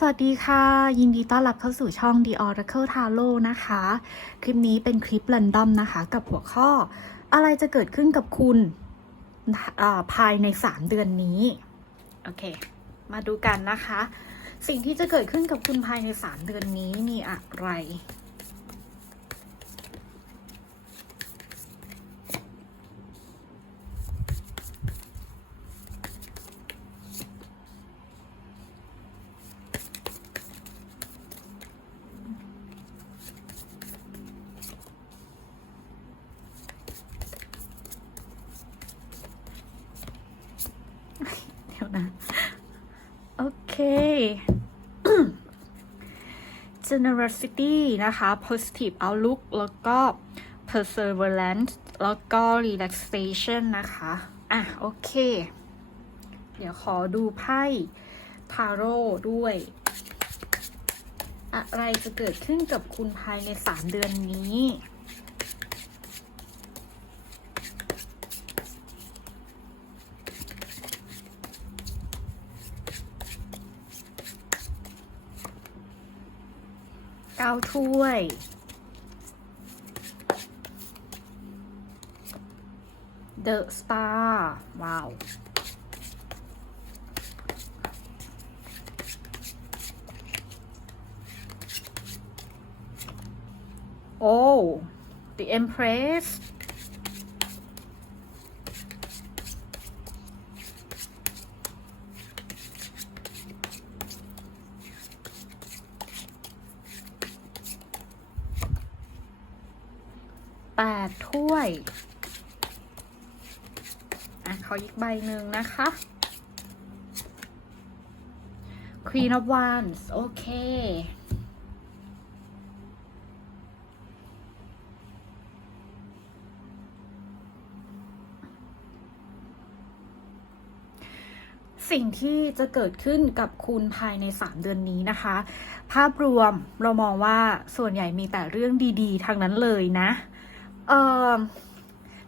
สวัสดีค่ะ ยินดีต้อนรับเข้าสู่ช่อง The Oracle Tarot นะคะ คลิปนี้เป็นคลิปรันดอมนะคะ กับหัวข้อ อะไรจะเกิดขึ้นกับคุณภายใน 3 เดือนนี้ โอเค มาดูกันนะคะ สิ่งที่จะเกิดขึ้นกับคุณภายใน 3 เดือนนี้มีอะไร เดี๋ยวนะ โอเค generosity นะคะ positive outlook แล้วก็ perseverance แล้วก็ relaxation นะคะ อะ โอเค เดี๋ยวขอดูไพ่ทาโร่ด้วย อะไรจะเกิดขึ้นกับคุณภายใน 3 เดือนนี้ าถ้วย The Star ว้าว โอ้ The Empress แปดถ้วย อะขออีกใบหนึ่งนะคะ Queen of Wands โอเค สิ่งที่จะเกิดขึ้นกับคุณภายใน 3 เดือนนี้นะคะ ภาพรวมเรามองว่าส่วนใหญ่มีแต่เรื่องดี ๆ ทางนั้นเลยนะ เอ่อ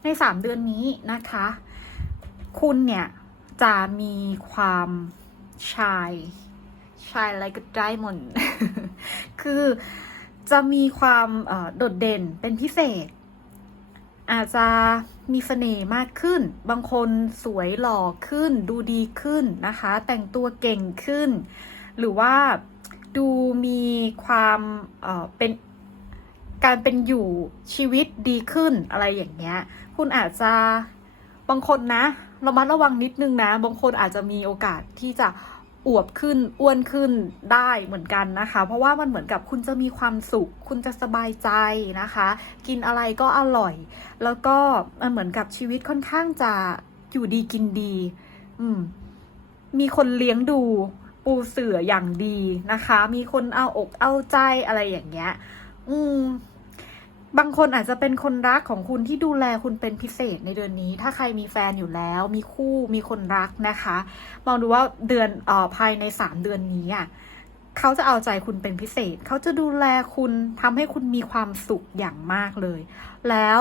ใน3เดือนนี้นะคะ คุณเนี่ยจะมีความชายชายอะไรก็ได้หมดคือจะมีความโดดเด่นเป็นพิเศษ อาจจะมีเสน่ห์มากขึ้น บางคนสวยหล่อขึ้น ดูดีขึ้นนะคะ แต่งตัวเก่งขึ้น หรือว่าดูมีความเเป็น การเป็นอยู่ชีวิตดีขึ้นอะไรอย่างเงี้ย คุณอาจจะบางคนนะระมัดระวังนิดนึงนะ บางคนอาจจะมีโอกาสที่จะอวบขึ้นอ้วนขึ้นได้เหมือนกันนะคะ เพราะว่ามันเหมือนกับคุณจะมีความสุข คุณจะสบายใจนะคะ กินอะไรก็อร่อย แล้วก็มันเหมือนกับชีวิตค่อนข้างจะอยู่ดีกินดี อืม มีคนเลี้ยงดูปูเสืออย่างดีนะคะ มีคนเอาอกเอาใจอะไรอย่างเงี้ย อืม บางคนอาจจะเป็นคนรักของคุณที่ดูแลคุณเป็นพิเศษในเดือนนี้ ถ้าใครมีแฟนอยู่แล้ว มีคู่มีคนรักนะคะ มองดูว่าเดือนอ่อภายในสามเดือนนี้อะเขาจะเอาใจคุณเป็นพิเศษ เขาจะดูแลคุณทำให้คุณมีความสุขอย่างมากเลย แล้ว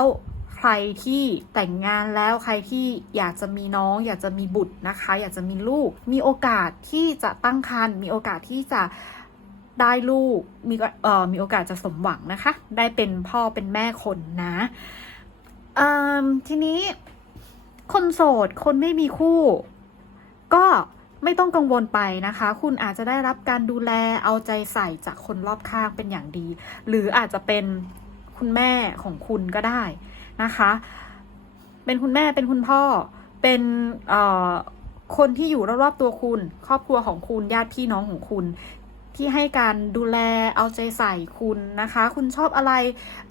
ใครที่แต่งงานแล้วใครที่อยากจะมีน้อง อยากจะมีบุตรนะคะ อยากจะมีลูก มีโอกาสที่จะตั้งครรภ์มีโอกาสที่จะ ได้ลูกมีเอ่อมีโอกาสจะสมหวังนะคะ ได้เป็นพ่อเป็นแม่คนนะเอ่มทีนี้คนโสดคนไม่มีคู่ ก็ไม่ต้องกังวลไปนะคะ คุณอาจจะได้รับการดูแลเอาใจใส่จากคนรอบข้างเป็นอย่างดี หรืออาจจะเป็นคุณแม่ของคุณก็ได้นะคะ เป็นคุณแม่เป็นคุณพ่อ เป็นเอ่อคนที่อยู่รอบๆตัวคุณ ครอบครัวของคุณญาติพี่น้องของคุณ ที่ให้การดูแลเอาใจใส่คุณนะคะ คุณชอบอะไร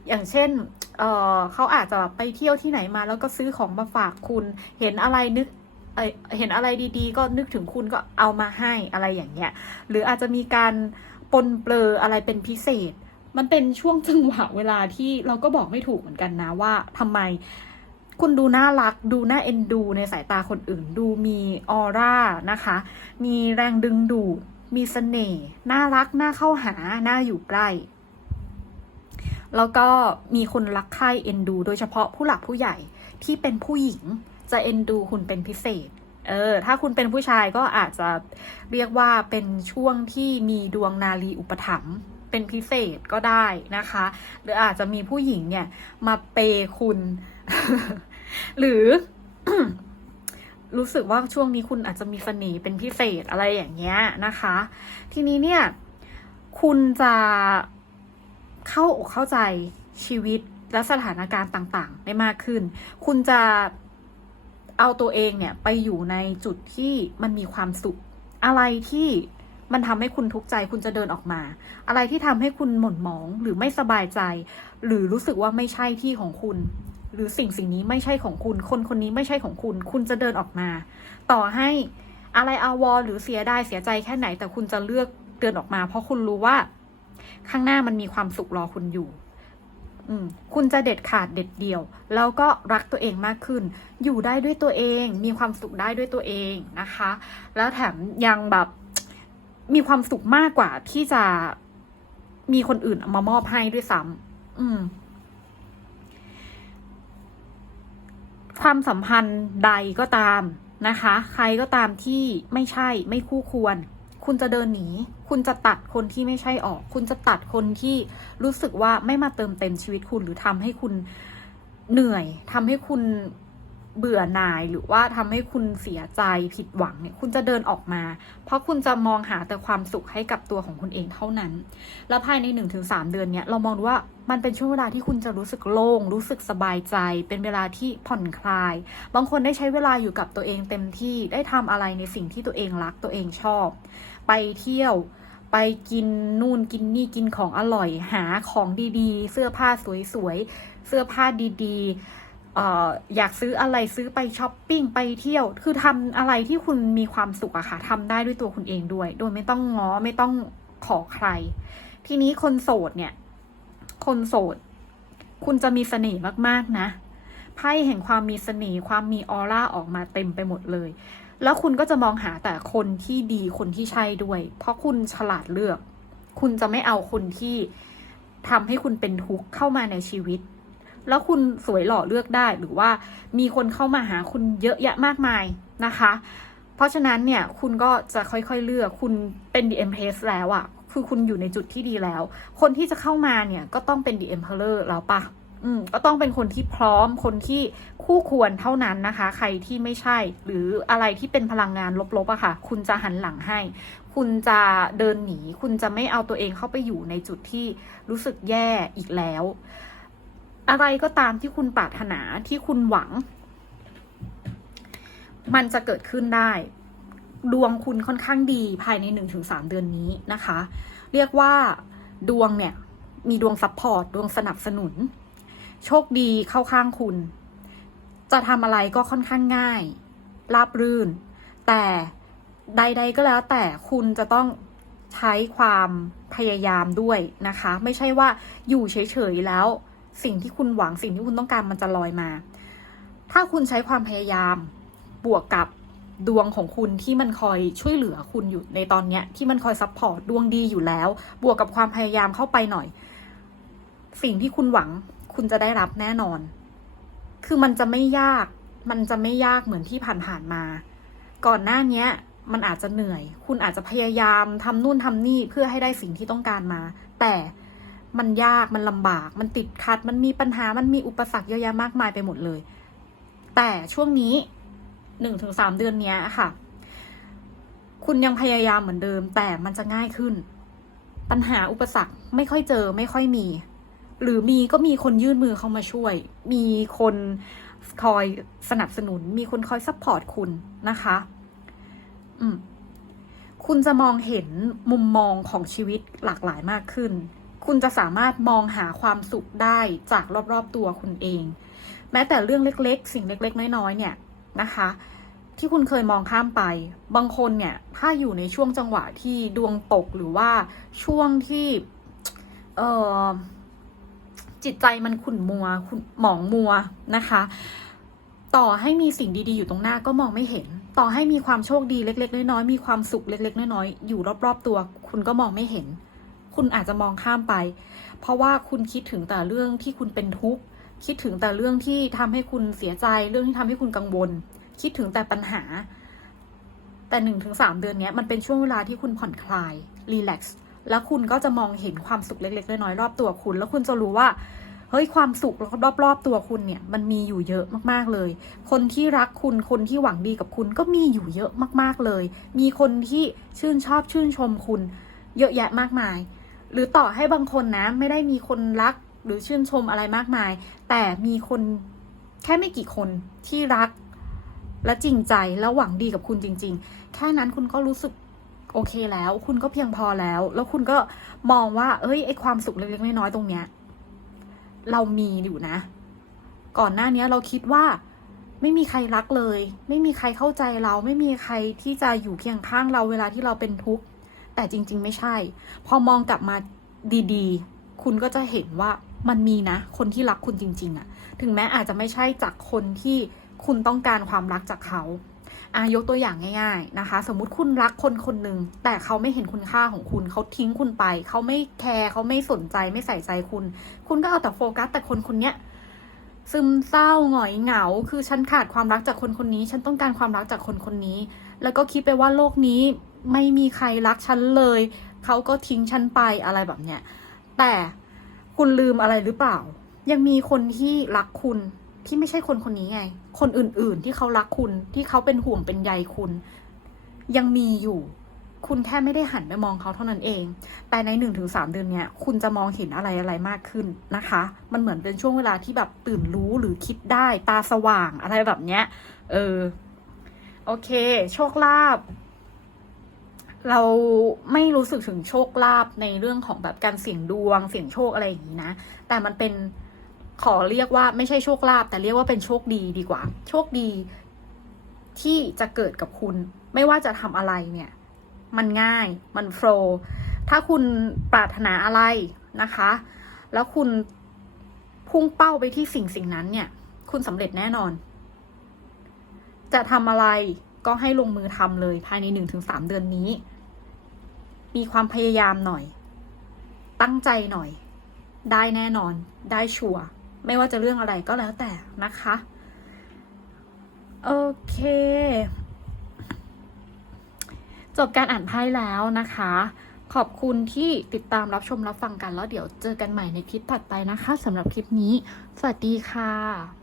อย่างเช่นเเขาอาจจะไปเที่ยวที่ไหนมาแล้วก็ซื้อของมาฝากคุณ เห็นอะไรนึกเเห็นอะไรดีๆ ก็นึกถึงคุณก็เอามาให้อะไรอย่างเงี้ย หรืออาจจะมีการปนเปลืออะไรเป็นพิเศษ มันเป็นช่วงจังหวะเวลาที่เราก็บอกไม่ถูกเหมือนกันนะว่าทำไมคุณดูน่ารักดูน่าเอ็นดูในสายตาคนอื่น ดูมีออร่านะคะ มีแรงดึงดูด มีเสน่ห์น่ารักน่าเข้าหาน่าอยู่ใกล้ แล้วก็มีคนรักใคร่เอ็นดู โดยเฉพาะผู้หลักผู้ใหญ่ที่เป็นผู้หญิงจะเอ็นดูคุณเป็นพิเศษ เออ ถ้าคุณเป็นผู้ชายก็อาจจะเรียกว่าเป็นช่วงที่มีดวงนารีอุปถัมภ์เป็นพิเศษก็ได้นะคะ หรืออาจจะมีผู้หญิงเนี่ยมาเปย์คุณ หรือ รู้สึกว่าช่วงนี้คุณอาจจะมีเสน่ห์เป็นพิเศษอะไรอย่างเงี้ยนะคะ ทีนี้เนี่ย คุณจะเข้าอกเข้าใจชีวิตและสถานการณ์ต่างๆ ได้มากขึ้น คุณจะเอาตัวเองเนี่ยไปอยู่ในจุดที่มันมีความสุข อะไรที่มันทำให้คุณทุกข์ใจคุณจะเดินออกมา อะไรที่ทำให้คุณหม่นหมองหรือไม่สบายใจ หรือรู้สึกว่าไม่ใช่ที่ของคุณ หรือสิ่งสิ่งนี้ไม่ใช่ของคุณ คนคนนี้ไม่ใช่ของคุณ คุณจะเดินออกมา ต่อให้อะไรอาวรหรือเสียได้เสียใจแค่ไหน แต่คุณจะเลือกเดินออกมา เพราะคุณรู้ว่า ข้างหน้ามันมีความสุขรอคุณอยู่อืคุณจะเด็ดขาดเด็ดเดี่ยว แล้วก็รักตัวเองมากขึ้น อยู่ได้ด้วยตัวเอง มีความสุขได้ด้วยตัวเองนะคะ แล้วแถมยังแบบมีความสุขมากกว่าที่จะมีคนอื่นมามอบให้ด้วยซ้ำอืม ความสัมพันธ์ใดก็ตามนะคะ ใครก็ตามที่ไม่ใช่ไม่คู่ควร คุณจะเดินหนี คุณจะตัดคนที่ไม่ใช่ออก คุณจะตัดคนที่รู้สึกว่าไม่มาเติมเต็มชีวิตคุณหรือทำให้คุณเหนื่อยทำให้คุณ เบื่อหน่ายหรือว่าทำให้คุณเสียใจผิดหวังเนี่ยคุณจะเดินออกมา เพราะคุณจะมองหาแต่ความสุขให้กับตัวของคุณเองเท่านั้น แล้วภายใน 1-3 เดือนเนี่ยเรามองว่ามันเป็นช่วงเวลาที่คุณจะรู้สึกโล่ง รู้สึกสบายใจ เป็นเวลาที่ผ่อนคลาย บางคนได้ใช้เวลาอยู่กับตัวเองเต็มที่ได้ทำอะไรในสิ่งที่ตัวเองรักตัวเองชอบ ไปเที่ยวไปกินนู่นกินนี่กินของอร่อยหาของดีๆ เสื้อผ้าสวยๆเสื้อผ้าดีๆ อยากซื้ออะไรซื้อไปช้อปปิ้งไปเที่ยว คือทำอะไรที่คุณมีความสุขอะค่ะทำได้ด้วยตัวคุณเองด้วย โดยไม่ต้องง้อไม่ต้องขอใคร ทีนี้คนโสดเนี่ย คนโสด คุณจะมีเสน่ห์มากๆนะไพ่แห่งความมีเสน่ห์ความมีออร่าออกมาเต็มไปหมดเลย แล้วคุณก็จะมองหาแต่คนที่ดีคนที่ใช่ด้วย เพราะคุณฉลาดเลือก คุณจะไม่เอาคนที่ทำให้คุณเป็นทุกข์เข้ามาในชีวิต แล้วคุณสวยหล่อเลือกได้หรือว่ามีคนเข้ามาหาคุณเยอะแยะมากมายนะคะ เพราะฉะนั้นเนี่ยคุณก็จะค่อยๆเลือกคุณเป็น The Empress แล้วอะคือคุณอยู่ในจุดที่ดีแล้ว คนที่จะเข้ามาเนี่ยก็ต้องเป็น The Emperor แล้วปะอืมก็ต้องเป็นคนที่พร้อมคนที่คู่ควรเท่านั้นนะคะ ใครที่ไม่ใช่ หรืออะไรที่เป็นพลังงานลบๆอะค่ะ คุณจะหันหลังให้ คุณจะเดินหนี คุณจะไม่เอาตัวเองเข้าไปอยู่ในจุดที่รู้สึกแย่อีกแล้ว อะไรก็ตามที่คุณปรารถนาที่คุณหวัง มันจะเกิดขึ้นได้ ดวงคุณค่อนข้างดีภายใน 1-3 เดือนนี้นะคะ เรียกว่าดวงเนี่ย มีดวงซัพพอร์ตดวงสนับสนุน โชคดีเข้าข้างคุณ จะทำอะไรก็ค่อนข้างง่าย ราบรื่น แต่ใด ๆ ก็แล้วแต่คุณจะต้องใช้ความพยายามด้วยนะคะ ไม่ใช่ว่าอยู่เฉย ๆ แล้ว สิ่งที่คุณหวังสิ่งที่คุณต้องการมันจะลอยมา ถ้าคุณใช้ความพยายาม บวกกับดวงของคุณที่มันคอยช่วยเหลือคุณอยู่ในตอนเนี้ย ที่มันคอยซัพพอร์ตดวงดีอยู่แล้ว บวกกับความพยายามเข้าไปหน่อย สิ่งที่คุณหวังคุณจะได้รับแน่นอน คือมันจะไม่ยาก มันจะไม่ยากเหมือนที่ผ่านๆมา ก่อนหน้านี้มันอาจจะเหนื่อย คุณอาจจะพยายามทำนู่นทำนี่เพื่อให้ได้สิ่งที่ต้องการมา แต่ มันยากมันลำบาก มันติดขัด มันมีปัญหามันมีอุปสรรคเยอะแยะมากมายไปหมดเลย แต่ช่วงนี้หนึ่งถึงสามเดือนเนี้ยค่ะ คุณยังพยายามเหมือนเดิม แต่มันจะง่ายขึ้น ปัญหาอุปสรรคไม่ค่อยเจอ ไม่ค่อยมี หรือมีก็มีคนยื่นมือเข้ามาช่วย มีคนคอยสนับสนุน มีคนคอยซัพพอร์ตคุณนะคะ อืมคุณจะมองเห็นมุมมองของชีวิตหลากหลายมากขึ้น คุณจะสามารถมองหาความสุขได้จากรอบๆตัวคุณเอง แม้แต่เรื่องเล็กๆ สิ่งเล็กๆ น้อยๆ เนี่ยนะคะ ที่คุณเคยมองข้ามไป บางคนเนี่ยถ้าอยู่ในช่วงจังหวะที่ดวงตกหรือว่าช่วงที่เออจิตใจมันขุ่นมัวขุ่นหมองมัวนะคะ ต่อให้มีสิ่งดีๆ อยู่ตรงหน้าก็มองไม่เห็น ต่อให้มีความโชคดีเล็ก ๆ น้อยๆมีความสุขเล็ก ๆ น้อยๆอยู่รอบ ๆ ตัว คุณก็มองไม่เห็น คุณอาจจะมองข้ามไป เพราะว่าคุณคิดถึงแต่เรื่องที่คุณเป็นทุกข์ คิดถึงแต่เรื่องที่ทำให้คุณเสียใจ เรื่องที่ทำให้คุณกังวล คิดถึงแต่ปัญหา แต่หนึ่งถึงสามเดือนนี้มันเป็นช่วงเวลาที่คุณผ่อนคลาย รีแลกซ์ แล้วคุณก็จะมองเห็นความสุขเล็กๆ น้อยๆ รอบตัวคุณ แล้วคุณจะรู้ว่าเฮ้ยความสุขรอบๆตัวคุณเนี่ยมันมีอยู่เยอะมากๆเลย คนที่รักคุณคนที่หวังดีกับคุณก็มีอยู่เยอะมากๆเลย มีคนที่ชื่นชอบชื่นชมคุณ เยอะแยะมากมาย หรือต่อให้บางคนนะ ไม่ได้มีคนรักหรือชื่นชมอะไรมากมาย แต่มีคนแค่ไม่กี่คนที่รัก และจริงใจและหวังดีกับคุณจริง ๆ แค่นั้นคุณก็รู้สึกโอเคแล้ว คุณก็เพียงพอแล้ว แล้วคุณก็มองว่า เอ้ยไอความสุขเล็กๆน้อยๆตรงเนี้ย เรามีอยู่นะ ก่อนหน้านี้เราคิดว่า ไม่มีใครรักเลย ไม่มีใครเข้าใจเรา ไม่มีใครที่จะอยู่เคียงข้างเราเวลาที่เราเป็นทุกข์ แต่จริง ๆ ไม่ใช่ พอมองกลับมาดีๆ คุณก็จะเห็นว่ามันมีนะ คนที่รักคุณจริง ๆอะถึงแม้อาจจะไม่ใช่จากคนที่คุณต้องการความรักจากเขาอายกตัวอย่างง่ายๆนะคะ สมมุติคุณรักคนคนหนึ่งแต่เขาไม่เห็นคุณค่าของคุณ เขาทิ้งคุณไป เขาไม่แคร์เขาไม่สนใจไม่ใส่ใจคุณ คุณก็เอาแต่โฟกัส แต่คนคนเนี้ยซึมเศร้าหงอยเหงา คือฉันขาดความรักจากคนคนนี้ ฉันต้องการความรักจากคนคนนี้ แล้วก็คิดไปว่าโลกนี้ ไม่มีใครรักฉันเลย เขาก็ทิ้งฉันไปอะไรแบบเนี้ย แต่คุณลืมอะไรหรือเปล่า ยังมีคนที่รักคุณที่ไม่ใช่คนคนนี้ไง คนอื่นๆที่เขารักคุณที่เขาเป็นห่วงเป็นใยคุณ ยังมีอยู่ คุณแค่ไม่ได้หันไปมองเขาเท่านั้นเอง แต่ในหนึ่งถึงสามเดือนเนี้ย คุณจะมองเห็นอะไรอะไรมากขึ้นนะคะ มันเหมือนเป็นช่วงเวลาที่แบบตื่นรู้หรือคิดได้ตาสว่างอะไรแบบเนี้ย เออ โอเค โชคลาภ เราไม่รู้สึกถึงโชคลาภในเรื่องของแบบการเสี่ยงดวง เสี่ยงโชคอะไรอย่างนี้นะ แต่มันเป็นขอเรียกว่าไม่ใช่โชคลาภแต่เรียกว่าเป็นโชคดีดีกว่า โชคดีที่จะเกิดกับคุณ ไม่ว่าจะทำอะไรเนี่ย มันง่ายมันโฟล์ถ้าคุณปรารถนาอะไรนะคะ แล้วคุณพุ่งเป้าไปที่สิ่งสิ่งนั้นเนี่ย คุณสำเร็จแน่นอน จะทำอะไรก็ให้ลงมือทำเลยภายในหนึ่งถึงสามเดือนนี้ มีความพยายามหน่อย ตั้งใจหน่อย ได้แน่นอน ได้ชัวร์ไม่ว่าจะเรื่องอะไรก็แล้วแต่นะคะ โอเค จบการอ่านไพ่แล้วนะคะ ขอบคุณที่ติดตามรับชมรับฟังกันแล้วเดี๋ยวเจอกันใหม่ในคลิปถัดไปนะคะสำหรับคลิปนี้ สวัสดีค่ะ